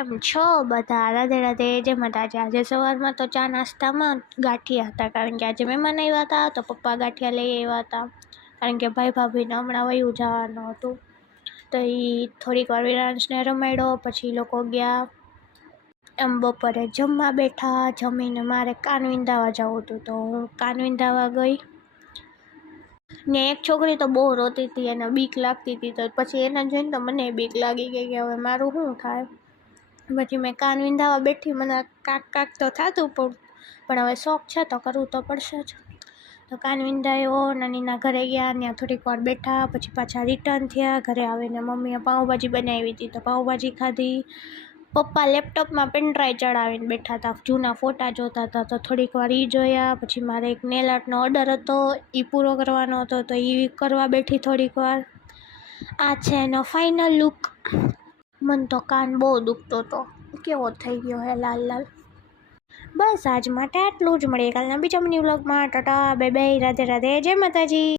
એમ છો બધા? રાધે રાધે, જય માતાજી। આજે સવારમાં તો ચા નાસ્તામાં ગાંઠિયા હતા, કારણ કે આજે મહેમાન આવ્યા હતા તો પપ્પા ગાંઠિયા લઈ આવ્યા હતા, કારણ કે ભાઈ ભાભીને હમણાં વયું જવાનું હતું તો એ થોડીક વાર વિરાંશને રમાડ્યો, પછી લોકો ગયા એમ બપોરે જમવા બેઠા। જમીને મારે કાન વિંધાવા જવું હતું તો હું કાન વિંધાવા ગઈ ને એક છોકરી તો બહુ રોતી હતી, એને બીક લાગતી હતી તો પછી એને જોઈને તો મને બીક લાગી ગઈ કે હવે મારું શું થાય। પછી મેં કાન વિંધાવા બેઠી, મને કાક કાક તો થતું પણ હવે શોખ છે તો કરવું તો પડશે જ। તો કાન વિંધાયો, નાનીના ઘરે ગયા, ત્યાં થોડીક વાર બેઠા, પછી પાછા રિટર્ન થયા। ઘરે આવીને મમ્મીએ પાઉંભાજી બનાવી હતી તો પાઉંભાજી ખાધી। પપ્પા લેપટોપમાં પેનડ્રાઈવ ચડાવીને બેઠા હતા, જૂના ફોટા જોતા હતા તો થોડીક વાર એ જોયા। પછી મારે એક નેલ આર્ટનો ઓર્ડર હતો, એ પૂરો કરવાનો હતો તો એ કરવા બેઠી થોડીક વાર। આ છે એનો ફાઇનલ લુક। મને તો કાન બહુ દુખતો હતો, કેવો થઈ ગયો હે લાલ લાલ। બસ આજ માટે આટલું જ, મળીએ કાલના બીજા મિની વ્લોગમાં। ટાટા બાય બાય, રાધે રાધે, જય માતાજી।